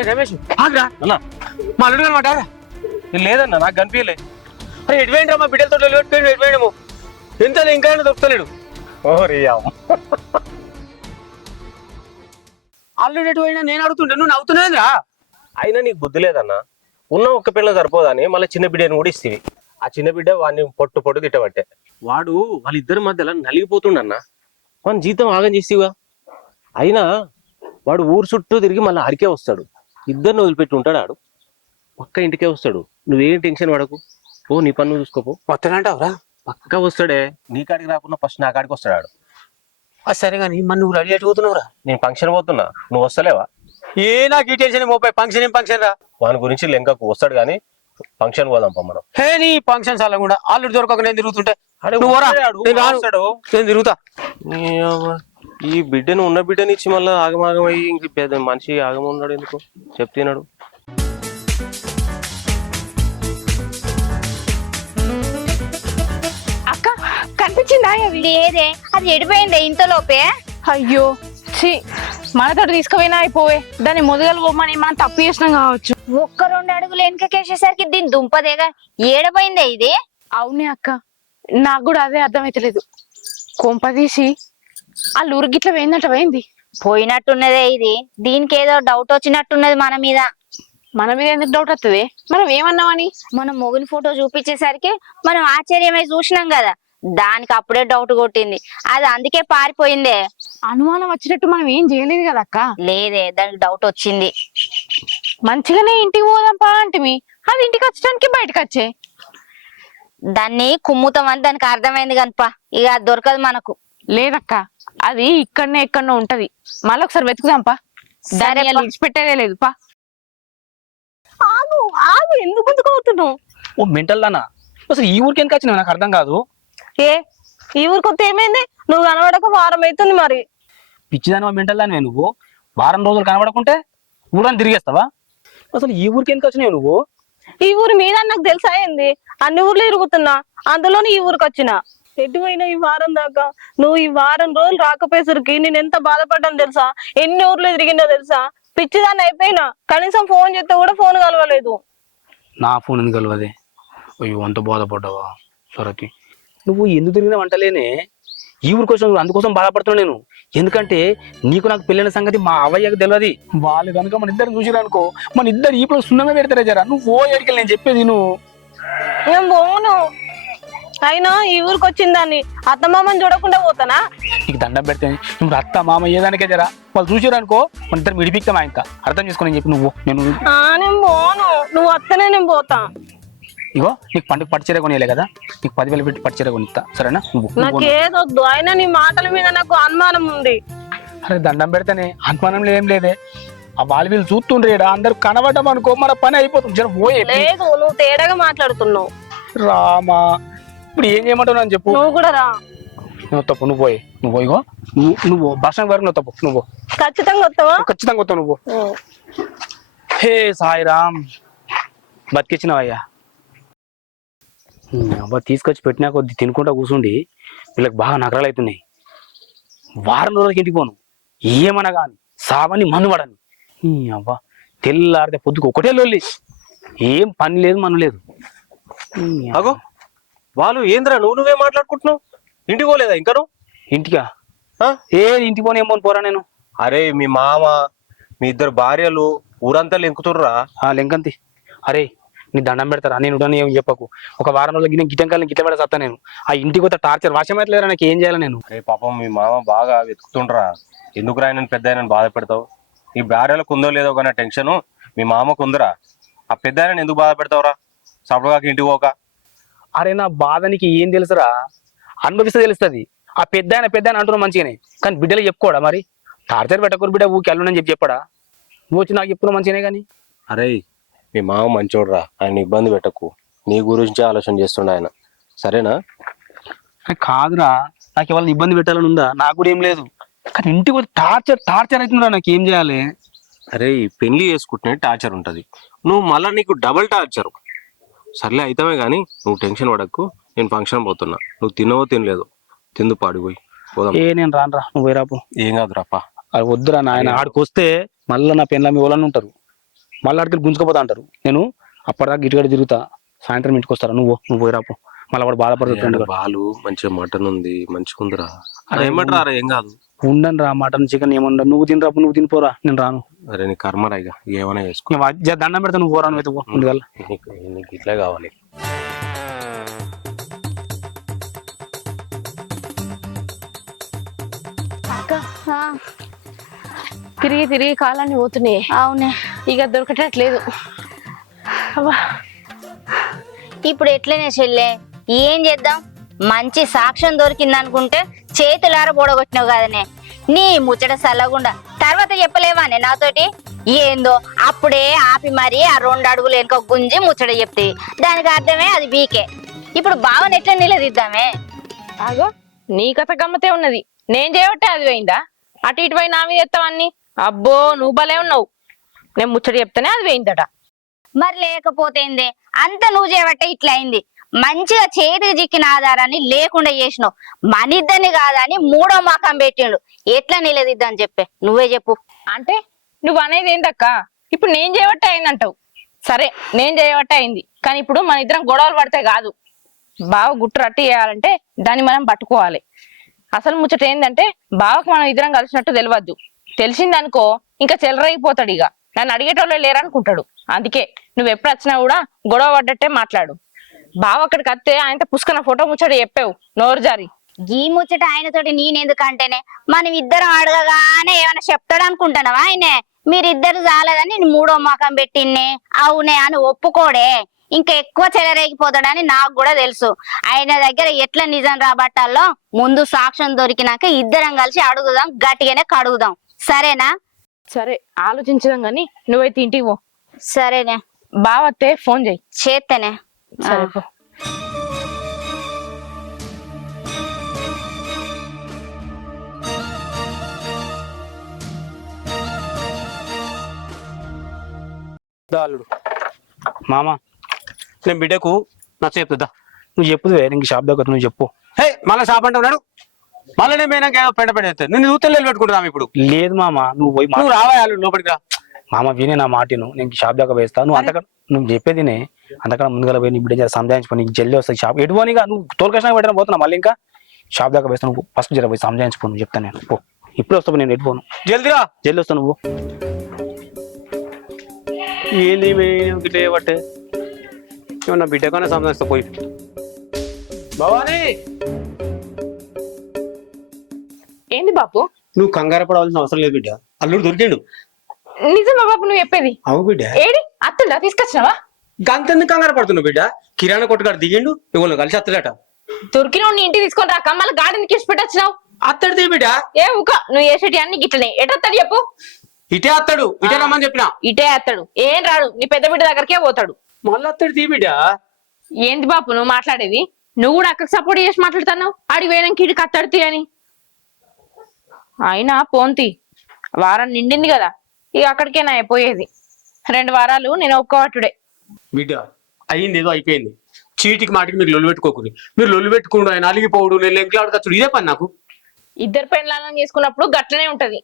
అరే రమేష్ ఆగ్రా అన్నా మా అల్లుడు అనమాట లేదన్నా నాకు కనిపించలే. అరే ఎటువైండ్రా మా బిడ్డలతో ఎటువైండము ఎంత ఇంకా దొరుకుతలేడు. అల్లుడు ఎటువైనా నేను అడుగుతుంటే నువ్వు నవ్వుతున్నావురా. అయినా నీకు బుద్ధి లేదన్నా. ఉన్న ఒక్క పిల్ల సరిపోదని మళ్ళీ చిన్న బిడ్డని కూడా ఇస్తేవి. ఆ చిన్న బిడ్డ వాడిని పొట్టు తిట్టబట్టే. వాడు వాళ్ళిద్దరి మధ్యలో నలిగిపోతుండన్నా. వాని జీతం ఆగం చేసేవా. అయినా వాడు ఊరు చుట్టూ తిరిగి మళ్ళీ అరికే వస్తాడు. ఇద్దరిని వదిలిపెట్టి ఉంటాడు. ఆడు పక్క ఇంటికే వస్తాడు. నువ్వేం టెన్షన్ పడకు. ఓ నీ పన్ను చూసుకోపో. వస్తానంటావురా? పక్క వస్తాడే. నీ కాడికి రాకుండా ఫస్ట్ నా కాడికి వస్తాడు. ఆడు సరే కానీ మరి నువ్వు రెడీ అయిపోతున్నావురా? నేను ఫంక్షన్ పోతున్నా, నువ్వు వస్తలేవా? ఏ నాకు ఈ టెన్షన్ 30 ఫంక్షన్ ఏం ఫంక్షన్ రా. వాని గురించి లెంకకు వస్తాడు కానీ ఫంక్షన్ పోదాం మనం. హే నీ ఫంక్షన్స్ అలా కూడా అల్లుడు దొరకక నేను తిరుగుతుంటే నువ్వు నేను తిరుగుతా. ఈ బిడ్డను ఉన్న బిడ్డని ఇచ్చి మళ్ళీ ఆగమాగమయ్యి ఇంక పెద్ద మనిషి ఆగమన్నాడు. ఎందుకు చెప్తున్నాడు. అక్క కనిపించిందా? లేదే, అది ఎడిపోయిందే ఇంతలోపే. అయ్యో ఛీ, మనతోటి తీసుకుపోయినా అయిపోవే. దాన్ని మొదలు పోమని మనం తప్పు చేసినాం కావచ్చు. ఒక్క 2 అడుగులు వెనకకేసేసరికి దీని దుంపదేగా ఏడపోయిందే ఇది. అవునే అక్క, నాకు కూడా అదే అర్థమైతలేదు. కొంపదీసి ఆ ఊరిగిట్ల పోయిందట. పోయింది పోయినట్టున్నదే ఇది. దీనికి ఏదో డౌట్ వచ్చినట్టున్నది మన మీద. మన మీద ఎందుకు డౌట్ వస్తుంది? మనం ఏమన్నామని? మనం మొగుని ఫోటో చూపించేసరికి మనం ఆశ్చర్యమై చూసినాం కదా, దానికి అప్పుడే డౌట్ కొట్టింది. అది అందుకే పారిపోయిందే. అనుమానం వచ్చినట్టు మనం ఏం చేయలేదు కదా అక్క. లేదే, దానికి డౌట్ వచ్చింది. మంచిగానే ఇంటికి పోదాం పా అంటే అది ఇంటికి వచ్చడానికి బయటకు వచ్చే. దాన్ని కుమ్ముతామని దానికి అర్థమైంది కనుప. ఇక అది దొరకదు మనకు. లేదక్క, అది ఇక్కడనే ఎక్కడనో ఉంటది. మళ్ళీ ఒకసారి వెతుకుదాంపా. సరే విడిచిపెట్టేదే లేదు పా. ఆగు ఆగు, ఎందుకు గుంతుకోతున్నావు? ఓ మెంటల్ దానా, అసలు ఈ ఊరికి ఎందుకు వచ్చినావు నాకు అర్థం కాదు. ఏ ఈ ఊరికి వస్తే ఏమైంది? నువ్వు కనబడక వారం అవుతుంది. మరి పిచ్చిదాని మెంటల్ దానివే నువ్వు. వారం రోజులు కనబడకుంటే ఊరని తిరిగేస్తావా? అసలు ఈ ఊరికి ఎందుకు వచ్చినావు నువ్వు? ఈ ఊరు మీద నాకు తెలుసా ఏంది? అన్ని ఊర్లు తిరుగుతున్నా, అందులోని ఈ ఊరికి వచ్చిన. ఎటువైనా ఈ వారం దాకా నువ్వు ఈ వారం రోజులు రాకపోయేసరికి నేను ఎంత బాధపడ్డాను తెలుసా? ఎన్ని ఊర్లు తిరిగిందో తెలుసా? పిచ్చిదాన్ని అయిపోయినా. కనీసం ఫోన్ చేస్తే కూడా ఫోన్ కలవలేదు. నా ఫోన్ ఎందుకు కలవదే? అయ్యో అంత బాధపడ్డావా సరతి? నువ్వు ఎందుకు తిరిగినా వంటలేనే ఈ ఊరికి వచ్చిన. అందుకోసం బాధపడుతున్నావు నేను. ఎందుకంటే నీకు నాకు పెళ్ళైన సంగతి మా అవ్వయ్యకు తెలియదు. వాళ్ళు కనుక మన ఇద్దరు చూసిరనుకో, మన ఇద్దరు ఇప్పుడు సున్నమే పెడతారే. జరా నువ్వు ఓ ఏడికి నేను చెప్పేది నువ్వు. నేను పోను. అయినా ఈ ఊరికి వచ్చిన దాన్ని అత్తమామని చూడకుండా పోతానా? నీకు దండం పెడితే నువ్వు అత్త మామ ఏదానికే జరా వాళ్ళు చూసిరనుకో మన ఇద్దరు విడిపిస్తామా. ఇంకా అర్థం చేసుకుని చెప్పి నువ్వు. నేను పోను. నువ్వు వస్తేనే నేను పోతా. ఇగో నీకు పండుగ పట్టుచీర కొనియలే కదా, నీకు 10,000 పెట్టి పట్టుచీర కొనిస్తా సరేనా? నాకేదొద్దు. అయినా నీ మాటల మీద నాకు అనుమానం ఉంది. అరే దండం పెడితేనే అనుమానంలో ఏం లేదే. ఆ వాళ్ళు వీళ్ళు చూస్తుండ్రేడా, అందరు కనబడ్డం అనుకో మన పని అయిపోతుంది. జర పోయే. లేదు, నువ్వు తేడాగా మాట్లాడుతున్నావు. రామా ఇప్పుడు ఏం చేయమంటావు అని చెప్పు. నువ్వు కూడా రా. నువ్వు తప్పు, నువ్వు పోయి. నువ్వు పోయిగో, నువ్వు బస్ స్టాండ్ వరకు నువ్వు తప్పు. నువ్వు ఖచ్చితంగా వస్తావా? ఖచ్చితంగా వస్తావు నువ్వు. హే సాయిరామ్, బతికిచ్చినావయ్యా. అబ్బా తీసుకొచ్చి పెట్టినా కొద్ది తినుకుంటా కూర్చుండి వీళ్ళకి బాగా నగరాలు అవుతున్నాయి. వారం రోజులకి ఇంటికి పోను ఏమన్నా కానీ సావని మనువడని. అబ్బా తెల్లారితే పొద్దుకు ఒకటే లొల్లి, ఏం పని లేదు మన లేదు. అగో వాళ్ళు ఏంద్రా నువ్వే మాట్లాడుకుంటున్నావు? ఇంటికి పోలేదా ఇంకా నువ్వు? ఇంటికా? ఏ ఇంటికి పోనీ ఏం పోను పోరా నేను. అరే మీ మామ మీ ఇద్దరు భార్యలు ఊరంతా లెంకుతుర్రా. లెంకంతి. అరే నీ దండం పెడతారా? నేను ఏం చెప్పకు. ఒక వారం రోజులు గిన్నె గిట్టంకాలని గిట్ల పెడ సత్తా నేను. ఆ ఇంటికి పోతే టార్చర్ వశమైతలేరా, నాకు ఏం చేయాలి నేను? అరే పాపం మీ మామ బాగా వెతుకుతుండ్రా. ఎందుకు రాయనని పెద్ద ఆయన బాధ పెడతావు? ఈ భార్యలకు ఉందో లేదో కానీ టెన్షన్ మీ మామకు ఉందిరా. ఆ పెద్ద ఆయన ఎందుకు బాధ పెడతావురా? సపడగాక ఇంటికి పోక. అరే నా బాధ నీకు ఏం తెలుసురా? అనుభవిస్తే తెలుస్తుంది. ఆ పెద్ద ఆయన అంటున్నా మంచిగానే, కానీ బిడ్డలు చెప్పుకోడా మరి? టార్చర్ పెట్టకూరు బిడ్డ ఊకి వెళ్ళునని చెప్పుడా? నువ్వు వచ్చి నాకు చెప్పుకున్నా మంచిగానే కానీ. అరే మీ మామ మంచోడ్రా, ఆయన ఇబ్బంది పెట్టకు. నీ గురించి ఆలోచన చేస్తుండ ఆయన, సరేనా? కాదురా, నాకు వాళ్ళని ఇబ్బంది పెట్టాలని ఉందా? నాకు కూడా ఏం లేదు, కానీ ఇంటికి వచ్చి టార్చర్ అవుతుందిరా. నాకు ఏం చేయాలి? అరే పెళ్లి చేసుకుంటే టార్చర్ ఉంటది, నువ్వు మళ్ళీ నీకు డబుల్ టార్చర్. సర్లే అయితమే కానీ నువ్వు టెన్షన్ పడకు. నేను ఫంక్షన్ పోతున్నా, నువ్వు తినవో తినలేదు, తిందు పాడిపోయి పోదాం. నేను రానురా, నువ్వు వేరాపు. ఏం కాదు రాపా. అది వద్దురా నాయన, ఆడికి వస్తే మళ్ళీ నా పెళ్ళ మీ వాళ్ళని ఉంటారు. మళ్ళీ అడిగి గుంజుకోపోతా అంటారు. నేను అప్పటిదాకా ఇటుగడ తిరుగుతా, సాయంత్రం ఇంటికి వస్తారా, నువ్వు పోయి రాపు. మళ్ళీ వాడు బాధపడుతుంది. బాలు మంచిగా మటన్ ఉంది, మంచిగా ఉందిరా. అరే ఏమంటారా? ఏం కాదు. ఉండను రా, మటన్ చికెన్ ఏమన్నా నువ్వు తినరాపు, నువ్వు తినిపోరా, నేను రాను. అరే నీ కర్మరా, ఇక ఏమైనా చేసుకో. దండం పెడతా, నువ్వు పోరా, నువ్వు ముందుగల. నీకు ఇట్లే కావాలి. తిరిగి తిరిగి కాలాన్ని పోతున్నాయి. అవునే, ఇక దొరకట్లేదు. అబ్బా, ఇప్పుడు ఎట్లనే చెల్లె, ఏం చేద్దాం? మంచి సాక్ష్యం దొరికింది అనుకుంటే చేతులార బోడగొట్టినావు కదనే. నీ ముచ్చట సల్లగుండా తర్వాత చెప్పలేవానే నాతోటి? ఏందో అప్పుడే ఆపి మరి ఆ 2 అడుగులు వెనుక గుంజి ముచ్చట చెప్తే దానికి అర్థమే అది బీకే. ఇప్పుడు బావని ఎట్లా నిలదీద్దామే? ఆగో, నీ కథ గమ్మతే ఉన్నది. నేను చేయబట్టే అది పోయిందా? అటు ఇటు పోయి నా మీద ఎత్తావన్నీ. అబ్బో, నువ్వు భలే ఉన్నావు. నేను ముచ్చట చెప్తానే అది పోయిందట. మరి లేకపోతే ఏందే, అంత నువ్వు చేయబట్టే ఇట్లా అయింది. మంచిగా చేతికి చిక్కిన ఆధారాన్ని లేకుండా చేసినావు. మనిద్దరిని కాదని 3వ మాకం పెట్టిండు. ఎట్లా నిలదీద్దాం చెప్పే, నువ్వే చెప్పు. అంటే నువ్వు అనేది ఏందక్క? ఇప్పుడు నేను చేయబట్టే అయిందంటావు. సరే, నేను చేయబట్టే అయింది, కానీ ఇప్పుడు మన ఇద్దరం గొడవలు పడితే కాదు. బావ గుట్టు రట్టి చేయాలంటే దాన్ని మనం పట్టుకోవాలి. అసలు ముచ్చట ఏంటంటే, బావకు మనం ఇద్దరం కలిసినట్టు తెలియద్దు. తెలిసిందనుకో ఇంకా చెలరైపోతాడు. ఇక నన్ను అడిగేటోళ్ళు లేరనుకుంటాడు. అందుకే నువ్వు ఎప్పుడు వచ్చినా కూడా గొడవ పడ్డట్టే మాట్లాడు. బావ అక్కడికి వస్తే ఆయనతో పుష్కన ఫోటో ముచ్చట చెప్పావు నోరు జారి. ఈ ముచ్చట ఆయనతోటి నేనెందుకంటేనే, మనం ఇద్దరం అడగగానే ఏమైనా చెప్తాడు అనుకుంటున్నావా ఆయనే? మీరిద్దరు చాలదని 3వ మాకం పెట్టిన్నే అవునే అని ఒప్పుకోడే. ఇంకా ఎక్కువ చెలరేగిపోతాడని నాకు కూడా తెలుసు. ఆయన దగ్గర ఎట్లా నిజం రాబట్టాలో ముందు సాక్ష్యం దొరికినాక ఇద్దరం కలిసి అడుగుదాం, గట్టిగానే కడుగుదాం. సరేనా? సరే, ఆలోచించదాం గాని నువ్వైతే ఇంటికి పో. సరేనే. బావత్తే ఫోన్ చెయ్యి. చేత్తేనే. సరే పో. అల్లుడు, మామ, నేను బిడ్డకు నచ్చ చెప్తుందా? నువ్వు చెప్పుదే, ఇంక షాప్ దగ్గర నువ్వు చెప్పు. హే, మళ్ళీ షాప్ అంటే ఉన్నాడు. మళ్ళీ నేను పోయినాక ఏదో పెంట పెడతాను. నేను చూస్తే పెట్టుకుంటున్నాం. ఇప్పుడు లేదు మామ, నువ్వు పోయి నువ్వు రావా అల్లుడు లోపలికి రా. మామ వినే నా మాటను, నేను షాప్ దగ్గర వేస్తా. నువ్వు అంతకన్నా నువ్వు చెప్పేదినే, అంతకన్నా ముందుగా పోయి నీ బిడ్డ సంజాయించుకో. నీకు జల్లి వస్తాయి షాప్ ఎటుపోనిగా. నువ్వు తోలుకృష్ణ పెట్టడం పోతున్నా, మళ్ళీ ఇంకా షాప్ దగ్గర వేస్తా. నువ్వు ఫస్ట్ జర పోయి సంజాయించుకో. నువ్వు చెప్తాను నేను. పో, ఇప్పుడు వస్తావు, నేను ఎటుపోను. జల్దిరా, జల్లి వస్తావు నువ్వు. ఏంది గిట్టే బట్టే ఏమన్నా బిడ్డకన్నా సంబంధిస్తా పోయి. భవానీ, ఏంది బాపు? నువ్వు కంగారు పడవలసిన అవసరం లేదు బిడ్డ. అల్లుడు దొరికిండు. నిజమా బాపు నువ్వు చెప్పేది? అవు బిడ్డ. ఏడి అత్తుందా? తీసుకొచ్చినావా? గంతెందుకు కంగారు పడుతున్నావు బిడ్డ? కిరాణా కొట్టుగాడు దిగిండు, ఇవ్వను కలిసి అత్తడట. దొరికిన నీ ఇంటికి తీసుకొని రా. కమ్మల గార్డెన్ కిసి పెట్టొచ్చినావు. అత్తడు తీ బిడ్డ. ఏ ఉక, నువ్వు వేసేటి అన్ని గిట్లనే. ఎటత్తాడు చెప్పు? ఇటే అత్తడు, ఇటే రమ్మని చెప్పిన. ఇటే అత్తాడు. ఏం రాడు, నీ పెద్ద బిడ్డ దగ్గరకే పోతాడు. మళ్ళీ అత్తడు తీ బిడ్డ. ఏంది బాపు నువ్వు మాట్లాడేది? నువ్వు కూడా అక్కడికి సపోర్ట్ చేసి మాట్లాడుతున్నావు. ఆడికి వేయడానికి ఇడికి అత్తడితే అని. అయినా పోంతి, వారం నిండింది కదా, ఇక అక్కడికే నా అయిపోయేది. 2 వారాలు నేను ఒప్పుకోవట్టుడే. బిడ్డ అయ్యింది ఏదో అయిపోయింది. చీటికి మాటికి మీరు లొల్లు పెట్టుకోకూడదు. మీరు లొల్లు పెట్టుకుంటూ ఆయన అలిగిపోవడు, నేను లెంకులాడుకొచ్చుడు, ఇదే పని నాకు. ఇద్దరు పెళ్ళాలను చేసుకున్నప్పుడు గట్లనే ఉంటది.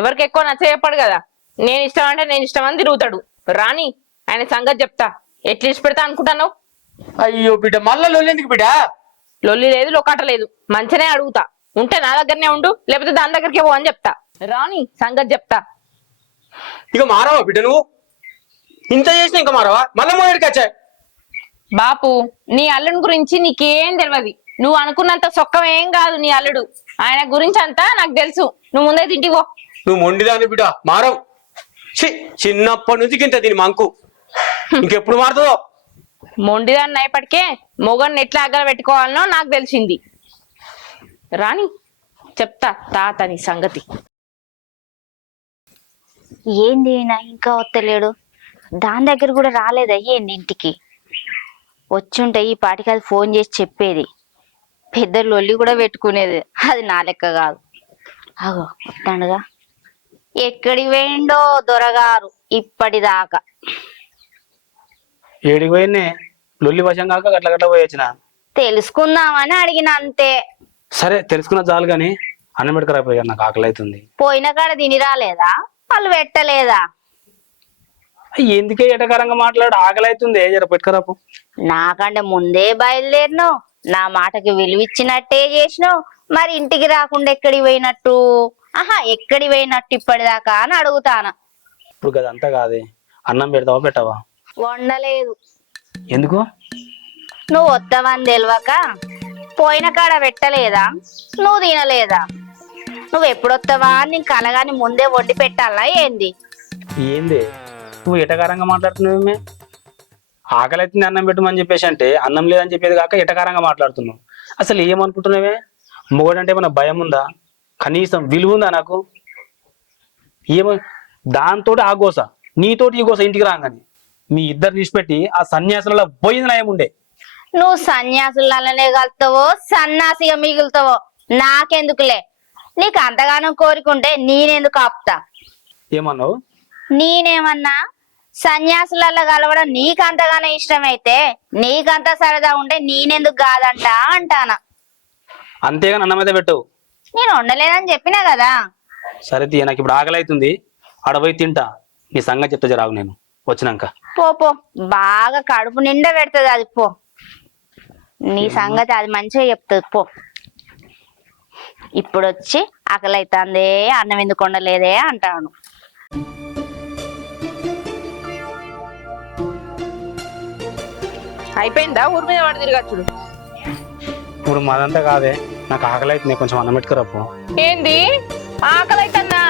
ఎవరికి ఎక్కువ నచ్చ చెప్పాడు కదా. నేను ఇష్టం అంటే నేను ఇష్టం అని తిరుగుతాడు. రాని ఆయన సంగతి చెప్తా. ఎట్లా ఇచ్చి పెడతా అనుకుంటున్నావు? అయ్యో బిడ్డ, మళ్ళా లొల్లు ఎందుకు బిడ్డ? లొల్లి లేదు, లొకాట లేదు. మంచినే అడుగుతా. ఉంటే నా దగ్గరనే ఉండు, లేకపోతే దాని దగ్గరికే పో అని చెప్తా. రాని సంగతి చెప్తా. ఇక మారవా బిడ్డ? నువ్వు ఇంత చేసినా ఇంకా మారవా? మళ్ళా మొదటికి వచ్చా. బాపు, నీ అల్లుడి గురించి నీకేం తెలియదు. నువ్వు అనుకున్నంత సొక్కం ఏం కాదు నీ అల్లుడు. ఆయన గురించి అంతా నాకు తెలుసు. నువ్వు ముందే తింటివో. నువ్వు మొండిదాని బిడ్డ, మారవు. చిన్నప్పటి నుంచి గింత దీని మంకు. ఇంకెప్పుడు మారుతుందో? మొండిదాన్ని అయిపటికే మొగన్ని ఎట్లా అగ్గర పెట్టుకోవాలనో నాకు తెలిసింది. రాని చెప్తా తాత నీ సంగతి. ఏంది నా ఇంకా వస్తలేడు? దాని దగ్గర కూడా రాలేదా ఏంది ఇంటికి? వచ్చుంటే ఈ పాటికి అది ఫోన్ చేసి చెప్పేది. పెద్ద లొల్లి కూడా పెట్టుకునేది. అది నా లెక్క కాదు. అగో వస్తాడుగా. ఎక్కడికి పోయిండో దొరగారు ఇప్పటిదాకా? ఏడికి పోయినే లొల్లి వశం కాక గట్ల గట్ల పోయి వచ్చిన. తెలుసుకుందామని అడిగిన అంతే. సరే తెలుసుకున్న చాలు గాని అన్నం పెట్టుకురాపోయా, నాకు ఆకలి అవుతుంది. పోయిన కాడ తిని రాలేదా? వాళ్ళు పెట్టలేదా? ఎందుకే ఎటకారంగా మాట్లాడు? ఆకలి అవుతుంది, జర పెట్టుకరాపు. నాకంటే ముందే బయలుదేరినావు, నా మాటకి విలువిచ్చినట్టే చేసినావు. మరి ఇంటికి రాకుండా ఎక్కడికి పోయినట్టు? ఆహా, ఎక్కడి పోయినట్టు ఇప్పటిదాకా అని అడుగుతాను. ఇప్పుడు గదంతా కాదే, అన్నం పెడతావా పెట్టవా? వండలేదు. ఎందుకు? నువ్వు వస్తావని తెలియక పోయిన కాడ పెట్టలేదా? నువ్వు తినలేదా? నువ్వు ఎప్పుడొస్తావా అని నేను కలగాని ముందే వండి పెట్టాలా ఏంది? ఏంది నువ్వు ఎటకారంగా మాట్లాడుతున్నావేమే? ఆకలి అవుతుంది అన్నం పెట్టమని చెప్పేసి అంటే అన్నం లేదని చెప్పేది కాక ఎటకారంగా మాట్లాడుతున్నావు. అసలు ఏమనుకుంటున్నావే? మొగడంటే ఏమన్నా భయం ఉందా? కనీసం విలువ ఉందా నాకు? ఏమో దాంతో ఆ గోస, నీతోటి ఈ గోస ఇంటికి రాగానే మీ ఇద్దరు తీసిపెట్టి ఆ సన్యాసులలో పోయింది నయం ఉండే. నువ్వు సన్యాసులనే కలుతావో సన్నాసిగా మిగులుతావో నాకెందుకులే. నీకు అంతగానో కోరికుంటే నేనెందుకు ఆపుతా? ఏమన్నావు? నేనేమన్నా? సన్యాసులలో కలవడం నీకంతగానో ఇష్టమైతే నీకంత సరదా ఉంటే నేనెందుకు కాదంట అంటానా. అంతేగాని అన్నం అయితే పెట్టవు. నేను వండలేదని చెప్పినా కదా. సరే తీయ, నాకు ఇప్పుడు ఆకలి అవుతుంది, ఆడపోయి తింటా. నీ సంగతి చెప్తా జరాగు నేను వచ్చినాక. పో పో, బాగా కడుపు నిండా పెడుతుంది అది. పో, నీ సంగతి అది మంచిగా చెప్తుంది. పో. ఇప్పుడు వచ్చి ఆకలి అవుతుందే అన్నం ఎందుకు వండలేదే అంటాను. అయిపోయిందా ఊరి మీద వాడు తిరగచ్చుడు? ఇప్పుడు మాదంతా కాదే, నాకు ఆకలి అవుతుంది, కొంచెం అన్నం పెట్టుకురాపో. ఏంది ఆకలి అయితన్నా?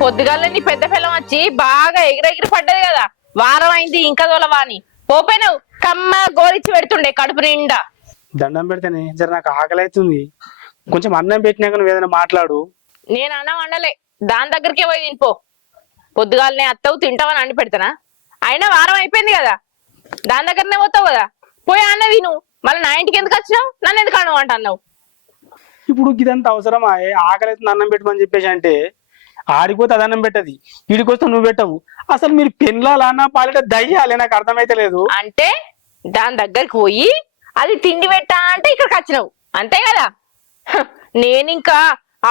పొద్దుగాల నీ పెద్ద పిల్లం వచ్చి బాగా ఎగిరెగిరి పడ్డది కదా, వారం అయింది ఇంకా తోలవాని. పోపోయినావు కమ్మ గోలిచ్చి పెడుతుండే కడుపు నిండా. దండం పెడితేనే జర నాకు ఆకలి అవుతుంది, కొంచెం అన్నం పెట్టినాక నువ్వు ఏదైనా మాట్లాడు. నేను అన్నం వండలే, దాని దగ్గరికే పోయి తినిపో. పొద్దుగాలనే అత్తవు తింటావని అండి పెడతానా? అయినా వారం అయిపోయింది కదా, దాని దగ్గరనే పోతావు కదా, పోయి అన్న తిను. మళ్ళీ నా ఇంటికి ఎందుకు వచ్చినావు? నన్ను ఎందుకు అన్నావు అంటున్నావు? ఇప్పుడు ఇదంతా అవసరమా? ఆకలి అవుతుంది అన్నం పెట్టమని చెప్పేసి అంటే ఆడిపోతే అది అన్నం పెట్టది, ఈడికొస్తే నువ్వు పెట్టవు. అసలు మీరు పెన్లాలన్నా పాలిట దయ్యాలే, నాకు అర్థమైతే లేదు. అంటే దాని దగ్గరికి పోయి అది తిండి పెట్టా అంటే ఇక్కడికి వచ్చినావు అంతే కదా. నేనింకా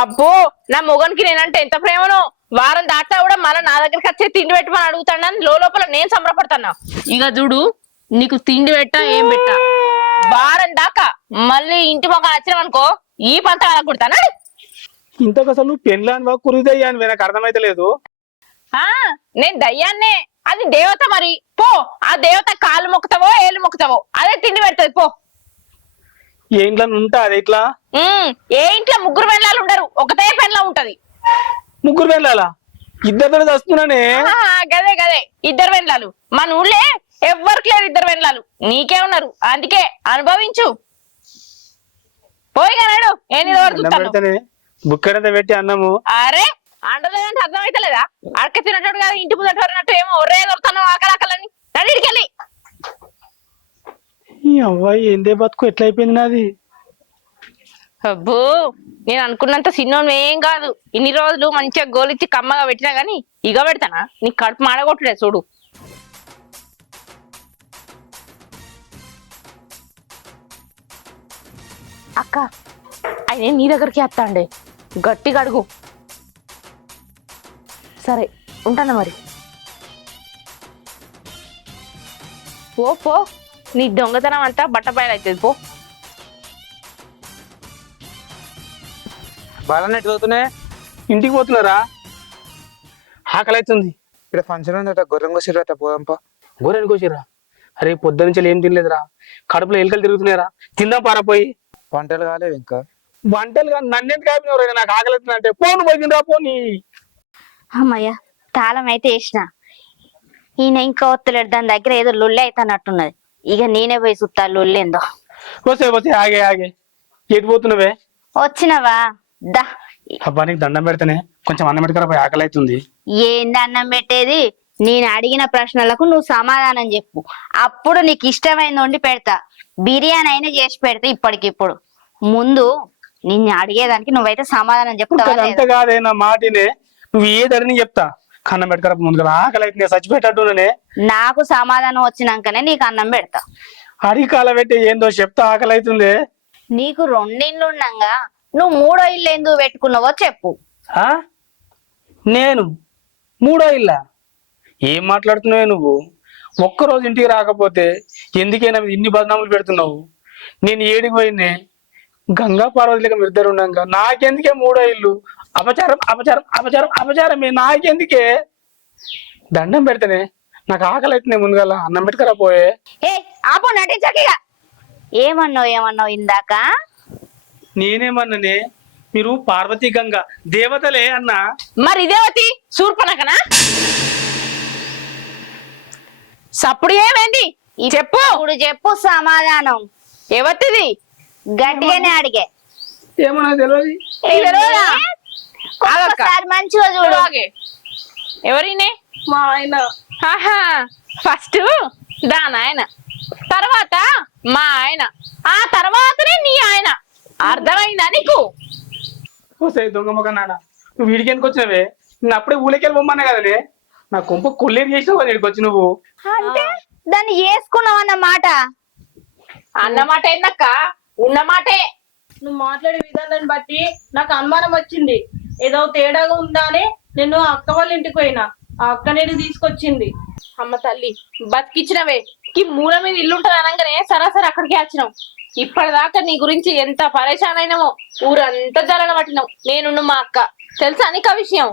అబ్బో నా మొగనికి నేనంటే ఎంత ప్రేమనో, వారం దాటా కూడా మళ్ళీ నా దగ్గరికి వచ్చే తిండి పెట్టమని అడుగుతాడని లోపల నేను సంబరపడతానా. ఇక చూడు, నీకు తిండి పెట్టా ఏం పెట్టా వారం దాకా మళ్ళీ ఇంటి మొక్క వచ్చినావనుకో ఈ పంట కుడతానా. ఇంతకు అసలు నువ్వు పెన్లాని కురుదయ్యా అని నాకు అర్థమైతే లేదు. నేను దయ్యాన్నే, అది దేవత. మరి పో, ఆ దేవత కాళ్ళు మొక్కుతావో ఏళ్ళు మొక్కుతావో అదే తిండి పెడతది. పో. ఏ ఇంట్లో ఉంటా అది ఇట్లా? ఏ ఇంట్లో ముగ్గురు పెళ్ళాలు ఉండరు, ఒకటే పెళ్ళ ఉంటది. ముగ్గురు పెళ్ళాలా? ఇద్దరు వస్తున్నానే. గదే గదే ఇద్దరు పెళ్ళాలు. మన ఊళ్ళే ఎవ్వరికి లేరు ఇద్దరు పెళ్ళాలు, నీకే ఉన్నారు. అందుకే అనుభవించు. పోయి కనాడు ఏంటి బుక్కడంతా పెట్టి అన్నము. అరే అండలేదంటే అర్థమైతలేదా? అడక తిన్నట్టు కదా, ఇంటి ముందట్టు ఏమో ఒరే దొరుకుతాను ఆకలాకలని నడికెళ్ళి. ఈ అవ్వాయి ఏందే బతుకు ఎట్లా అయిపోయింది నాది. అబ్బో నేను అనుకున్నంత సిన్నోను ఏం కాదు. ఇన్ని రోజులు మంచిగా గోలిచ్చి కమ్మగా పెట్టినా గానీ ఇగ పెడతానా? నీ కడుపు మాడగొట్టుడే చూడు. అక్క ఆయన నీ దగ్గరికి వస్తాండే, గట్టిగా అడుగు. సరే ఉంటాను మరి. పో పో, నీ దొంగతనం అంతా బట్టబయలు అవుతుంది. పో. బాగానే చదువుతున్నాయి, ఇంటికి పోతున్నారా? ఆకలి అవుతుంది. ఇక్కడ ఫంక్షన్ ఉందట, గొర్రెం కోసిరట, పోదాంపా. గొర్రెని కోసిరా? అరే పొద్దు నుంచి ఏం తినలేదురా, కడుపులో ఎలుకలు తిరుగుతున్నాయరా, తిందాం పారపోయి. వంటలు కాలేవు ఇంకా. వంటలు కానీ నన్నెందుకు కాపినవరా? నాకు ఆకలి అవుతుంది అంటే పోను పోయి తినరా పోనీ. అమ్మయ్య, తాళం అయితే వేసిన. ఈయన ఇంకా వత్తలేడు, దాని దగ్గర ఏదో లొల్లి అవుతానట్టున్నది. ఇక నేనే పోయి చూస్తా లొల్లేందో. వస్తే వస్తే ఆగే ఆగే, ఎటు పోతున్నావే? వచ్చినవా? దా. అబ్బా నీకు దండం పెడితేనే కొంచెం అన్నం పెట్టుకురా పోయి, ఆకలి అవుతుంది. ఏంది అన్నం పెట్టేది? నేను అడిగిన ప్రశ్నలకు నువ్వు సమాధానం చెప్పు, అప్పుడు నీకు ఇష్టమైంది వండి పెడతా. బిర్యానీ అయినా చేసి పెడతా ఇప్పటికిప్పుడు. ముందు నిన్ను అడిగేదానికి నువ్వైతే సమాధానం చెప్తావా? అంత కాదే, నా మాటినే, నువ్వు ఏదడిని చెప్తా. అన్నం పెట్టుకురా ముందుగా, ఆకలి అవుతుంది, చచ్చిపోయేటట్టునే. నాకు సమాధానం వచ్చినాకనే నీకు అన్నం పెడతా. అరికాల పెట్టి ఏందో చెప్తా, ఆకలి అవుతుంది. నీకు రెండిండ్లు ఉండగా నువ్వు మూడో ఇల్లు ఎందుకు పెట్టుకున్నావో చెప్పు. నేను మూడో ఇల్లా? ఏం మాట్లాడుతున్నావే నువ్వు? ఒక్కరోజు ఇంటికి రాకపోతే ఎందుకైనా ఇన్ని బదనాములు పెడుతున్నావు? నేను ఏడికి పోయినే గంగా పార్వతులకి మీరు ఇద్దరు ఉండగా నాకెందుకే మూడో ఇల్లు? అపచారం అపచారం అపచారం అపచారమే. నాకెందుకే? దండం పెడితేనే నాకు ఆకలి అవుతుంది. ముందుగా అన్నం పెట్టుకరా పోయే. ఏ ఆపో నటించకిగా. ఏమన్నావు ఇందాక? నేనేమన్నానే? మీరు పార్వతీ గంగ దేవతలే అన్నా. మరి ఇదేవతి శూర్పణకనా? సప్పుడు ఏమైంది చెప్పు. ఇప్పుడు చెప్పు సమాధానం. ఎవతిది? గట్టిగానే అడిగే. ఏమన్నా తెలియదు. తెలియదా? ఒక్కసారి మంచిగా చూడు. ఎవరినే? మా ఆయన. ఆహా, ఫస్ట్ దాని ఆయన, తర్వాత మా ఆయన, ఆ తర్వాతనే నీ ఆయన. అర్థమైందా నీకు? వస్తాయి దొంగ మొక్క నాన్న. నువ్వు వీడికి ఎందుకు వచ్చినవే? నేను అప్పుడే ఊళ్ళకెళ్ళి పొమ్మన్నా కదనే. నా కొంప కొల్లేరు చేసినావు కదా ఇక్కడికి వచ్చి నువ్వు. అంటే దాన్ని వేసుకున్నావు అన్నమాట. అన్నమాట ఏందక్క? ఉన్నమాటే. నువ్వు మాట్లాడే విధానాన్ని బట్టి నాకు అనుమానం వచ్చింది. ఏదో తేడాగా ఉందా అని నేను అక్క వాళ్ళ ఇంటికి పోయినా. ఆ అక్క నేను తీసుకొచ్చింది. అమ్మ తల్లి బతికిచ్చినవే. ఈ మూల మీద ఇల్లు ఉంటది అనగానే సరాసరి అక్కడికి వచ్చినాం. ఇప్పటిదాకా నీ గురించి ఎంత పరేషాన్ అయినామో ఊరంతా జలన పట్టినావు నేను మా అక్క. తెలుసా నీకు ఆ విషయం?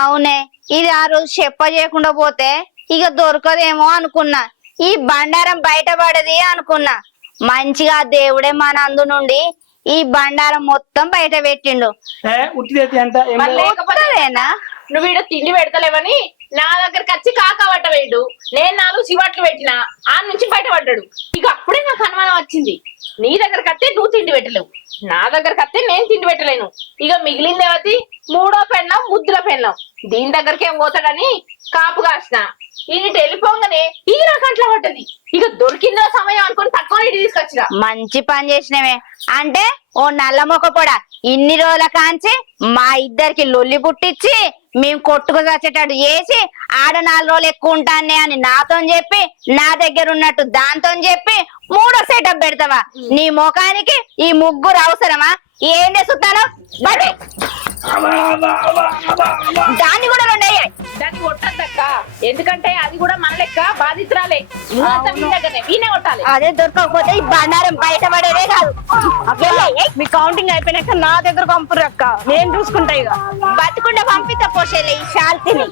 అవునే, ఇది ఆ రోజు చెప్ప చేయకుండా పోతే ఇక దొరకదేమో అనుకున్నా. ఈ బండారం బయటపడది అనుకున్నా. మంచిగా దేవుడే మన అందు నుండి ఈ బండారం మొత్తం బయట పెట్టిండు. ఉట్టిదైతే అంట మరి లేకపోతే వస్తదేనా? నువ్వు ఈడ తిండి పెడతలేవని నా దగ్గరకు వచ్చి కాకా పట్ట వేడు. నేను 4 చివాట్లు పెట్టినా ఆ నుంచి బయటపడ్డాడు. ఇక అప్పుడే నాకు అనుమానం వచ్చింది. నీ దగ్గరకు వస్తే నువ్వు తిండి పెట్టలేవు, నా దగ్గరకు వస్తే నేను తిండి పెట్టలేను. ఇక మిగిలిందేవతి మూడో పెళ్ళం ముద్దుల పెళ్ళం. దీని దగ్గరకేం పోతాడని కాపు కాసిన. ఈయన వెళ్ళిపోగానే ఈ రకంట్ల పడ్డది. ఇక దొరికిందో సమయం అనుకుని తక్కువ నీటి తీసుకొచ్చిన. మంచి పని చేసినవే. అంటే ఓ నల్ల మొక్క పొడ ఇన్ని రోజుల కాంచి మా ఇద్దరికి లొల్లి పుట్టించి మేము కొట్టుకు చచ్చేటట్టు చేసి ఆడ 4 రోజులు ఎక్కువ ఉంటానే అని నాతో చెప్పి, నా దగ్గర ఉన్నట్టు దాంతో చెప్పి 3వ సెటప్ పెడతావా? నీ ముఖానికి ఈ ముగ్గురు అవసరమా? ఏం చేస్తాను బట్టి దాన్ని కూడా 2 అయ్యాయి. దాన్ని కొట్టద్దక్క, ఎందుకంటే అది కూడా మన లెక్క బాధితురాలే. వీనే కొట్టాలి. అదే దొరకకపోతే ఈ బండారం బయటపడేదే కాదు. మీ కౌంటింగ్ అయిపోయినాక నా దగ్గర పంపురు అక్క, నేను చూసుకుంటా. ఇక బతుకుండా పంపిత పోషేలే ఈ శాల్తిని.